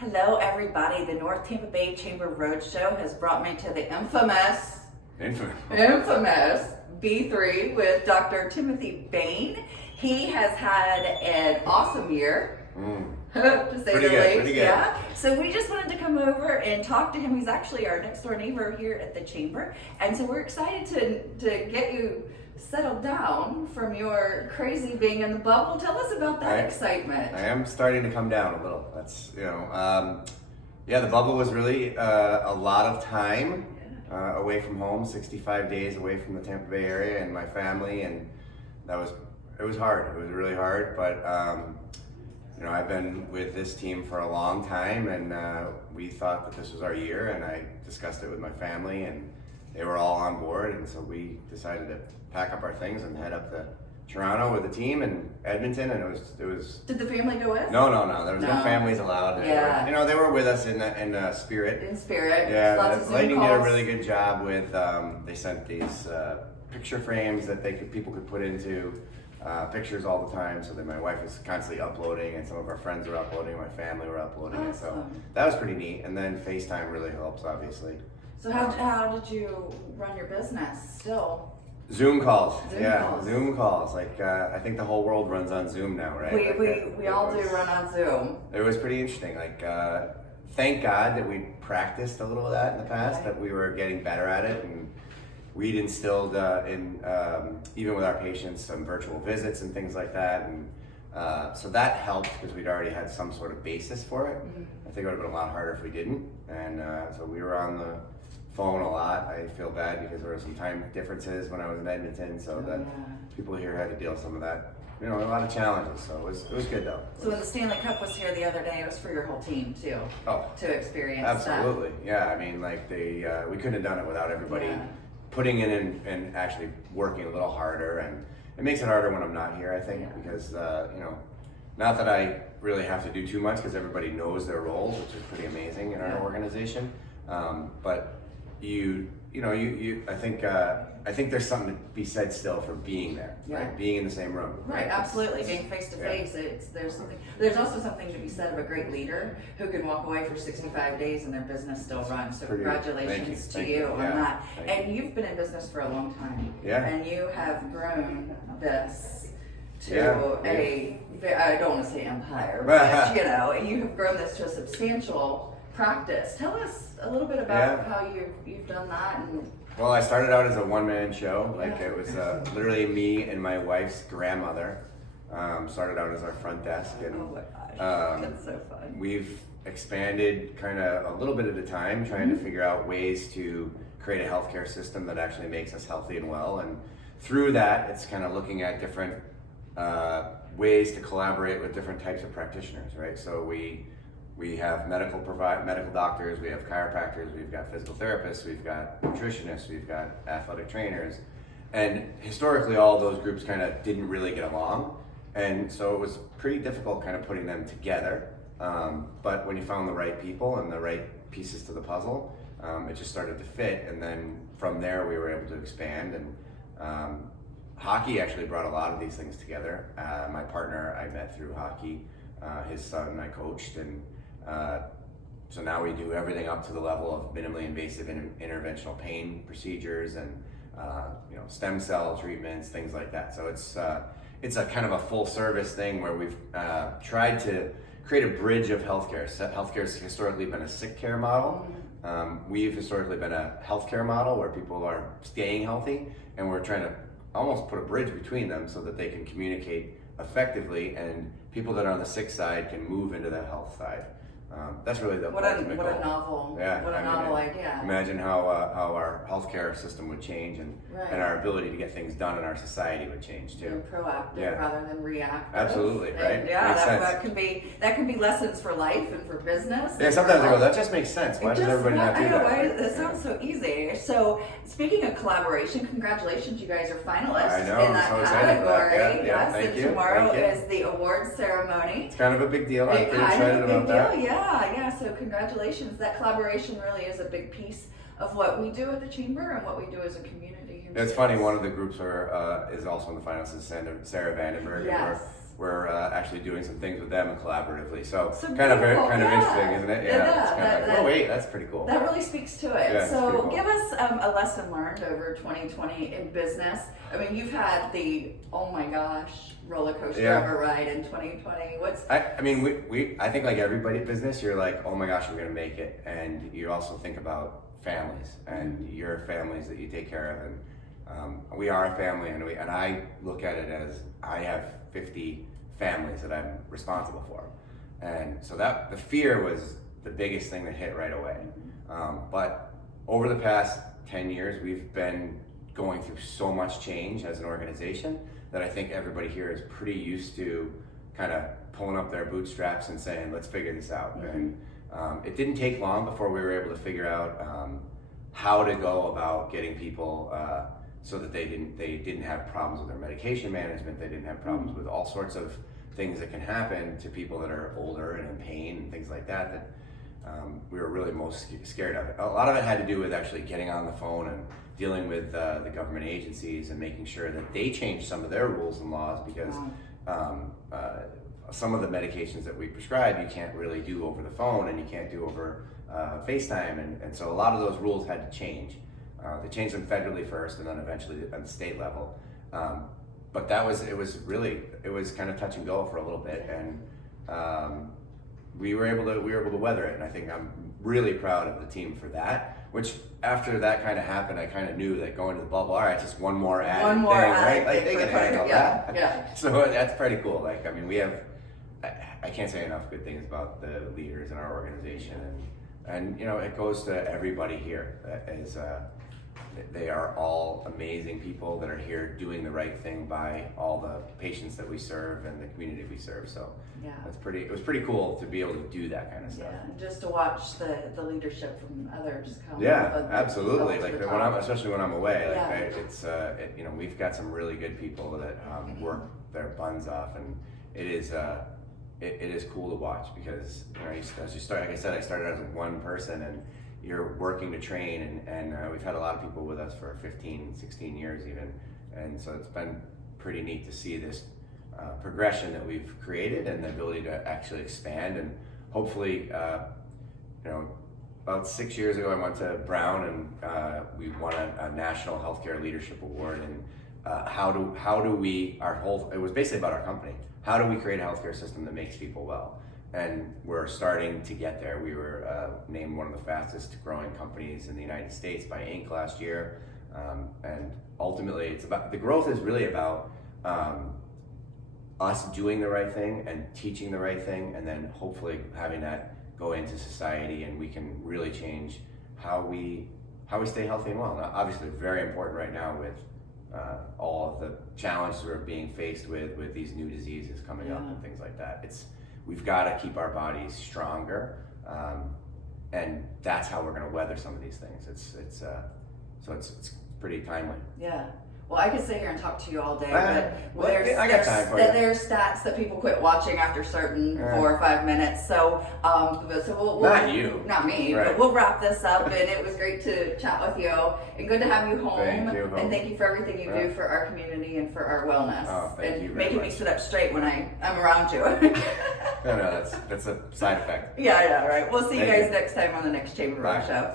Hello, everybody. The North Tampa Bay Chamber Roadshow has brought me to the infamous B3 with Dr. Timothy Bain. He has had an awesome year, to say the least. Pretty good. Yeah. So we just wanted to come over and talk to him. He's actually our next door neighbor here at the Chamber, and so we're excited to get you settled down from your crazy being in the bubble. Tell us about that excitement. I am starting to come down a little. That's, the bubble was really a lot of time away from home, 65 days away from the Tampa Bay area and my family, and it was hard. It was really hard, but I've been with this team for a long time, and we thought that this was our year, and I discussed it with my family, and they were all on board, and so we decided to pack up our things and head up to Toronto with the team and Edmonton, and it was. Did the family go with? No. There was no families allowed. Yeah. They were with us in spirit. In spirit. Yeah. Lots of Zoom Lightning calls. did a really good job with. They sent these picture frames that people could put into pictures all the time. So that my wife was constantly uploading, and some of our friends were uploading, my family were uploading it. So that was pretty neat. And then FaceTime really helps, obviously. So how did you run your business still? Zoom calls. Calls. Zoom calls. Like I think the whole world runs on Zoom now, right? We all do run on Zoom. It was pretty interesting. Like thank God that we practiced a little of that in the past, that we were getting better at it, and we'd instilled even with our patients some virtual visits and things like that, and so that helped because we'd already had some sort of basis for it. Mm-hmm. I think it would have been a lot harder if we didn't, and so we were on the phone a lot. I feel bad because there were some time differences when I was in Edmonton, so people here had to deal with some of that. A lot of challenges. So it was good though. So when the Stanley Cup was here the other day, it was for your whole team too. To experience absolutely. Yeah, I mean, like we couldn't have done it without everybody putting in and actually working a little harder, and it makes it harder when I'm not here, I think, because not that I really have to do too much because everybody knows their roles, which is pretty amazing in our organization. But I think there's something to be said still for being there, right? Being in the same room. Right, absolutely. Being face to face, there's also something to be said of a great leader who can walk away for 65 days and their business still runs. So congratulations to you on that. And you've been in business for a long time. Yeah. And you have grown this to I don't want to say empire, but you have grown this to a substantial practice. Tell us a little bit about how you've done that. Well, I started out as a one-man show. It was literally me and my wife's grandmother. Started out as our front desk, and oh my gosh, that's so fun. We've expanded kind of a little bit at a time, trying to figure out ways to create a healthcare system that actually makes us healthy and well. And through that, it's kind of looking at different ways to collaborate with different types of practitioners, right? So we have medical doctors, we have chiropractors, we've got physical therapists, we've got nutritionists, we've got athletic trainers. And historically, all those groups kind of didn't really get along. And so it was pretty difficult kind of putting them together. But when you found the right people and the right pieces to the puzzle, it just started to fit. And then from there, we were able to expand. And hockey actually brought a lot of these things together. My partner I met through hockey. His son I coached, and so now we do everything up to the level of minimally invasive interventional pain procedures and stem cell treatments, things like that. So it's a kind of a full service thing where we've tried to create a bridge of healthcare. Healthcare has historically been a sick care model. We've historically been a healthcare model where people are staying healthy, and we're trying to almost put a bridge between them so that they can communicate effectively, and people that are on the sick side can move into the health side. That's really the what a novel idea. Imagine how our healthcare system would change, and our ability to get things done in our society would change too. You're proactive rather than reactive. Absolutely, right? And that can be lessons for life and for business. Yeah, sometimes I go, that just makes sense. Why does everybody not do that? That sounds so easy. So speaking of collaboration, congratulations, you guys are finalists in that category. Yes, thank you. Tomorrow is the awards ceremony. It's kind of a big deal. I'm pretty excited about that. Yeah. So congratulations. That collaboration really is a big piece of what we do at the Chamber and what we do as a community. It's funny. One of the groups is also in the finals. Is Sarah Vandenberg. Yes. we're actually doing some things with them collaboratively. So, So kind of beautiful, kind of yeah. interesting, isn't it? Yeah, It's kind of like, oh wait, that's pretty cool. That really speaks to it. Yeah, it's pretty So cool. give us a lesson learned over 2020 in business. I mean, you've had the, oh my gosh, roller coaster Yeah. of a ride in 2020. I mean, I think like everybody in business, you're like, oh my gosh, we're gonna make it, and you also think about families and your families that you take care of, and we are a family, and I look at it as I have 50 families that I'm responsible for, and so that the fear was the biggest thing that hit right away. But over the past 10 years, we've been going through so much change as an organization that I think everybody here is pretty used to kind of pulling up their bootstraps and saying, let's figure this out. And it didn't take long before we were able to figure out how to go about getting people so that they didn't have problems with their medication management, they didn't have problems with all sorts of things that can happen to people that are older and in pain and things like that we were really most scared of it. A lot of it had to do with actually getting on the phone and dealing with the government agencies and making sure that they changed some of their rules and laws, because some of the medications that we prescribe you can't really do over the phone, and you can't do over FaceTime, and so a lot of those rules had to change. They changed them federally first, and then eventually at the state level. But it was kind of touch and go for a little bit, and we were able to weather it, and I think I'm really proud of the team for that. Which after that kind of happened, I kind of knew that going to the bubble, all right, just one more added thing, right? Like they can handle that. Yeah. So that's pretty cool. Like, I mean, we have, I can't say enough good things about the leaders in our organization, and you know, it goes to everybody here. They are all amazing people that are here doing the right thing by all the patients that we serve and the community we serve. So Yeah. it was pretty cool to be able to do that kind of stuff. Yeah, and just to watch the leadership from others come. Yeah, absolutely. up to Like the when top. especially when I'm away, like Yeah. you know, we've got some really good people that work their buns off, and it is cool to watch, because you know, as you start, like I said, I started as one person, and you're working to train, and we've had a lot of people with us for 15, 16 years even, and so it's been pretty neat to see this progression that we've created and the ability to actually expand, and hopefully, you know, about 6 years ago I went to Brown, and we won a National Healthcare Leadership Award, and how do we, it was basically about our company, how do we create a healthcare system that makes people well? And we're starting to get there. We were named one of the fastest growing companies in the United States by Inc. last year. And ultimately, the growth is really about us doing the right thing and teaching the right thing, and then hopefully having that go into society, and we can really change how we stay healthy and well. Now, obviously, very important right now with all of the challenges we're being faced with these new diseases coming up and things like that. We've got to keep our bodies stronger, and that's how we're going to weather some of these things. It's pretty timely. Yeah. Well, I could sit here and talk to you all day, but I got time for you. there's stats that people quit watching after certain 4 or 5 minutes. So, we'll Not you. not me, Right. but we'll wrap this up. And it was great to chat with you, and good to have you home. Thank you. And thank you for everything you do for our community and for our wellness. Oh, thank and you very making me much. sit up straight when I'm around you. No, that's a side effect. Yeah, right. We'll see you Thank guys you. next time on the next Chamber Bye. Rock Show.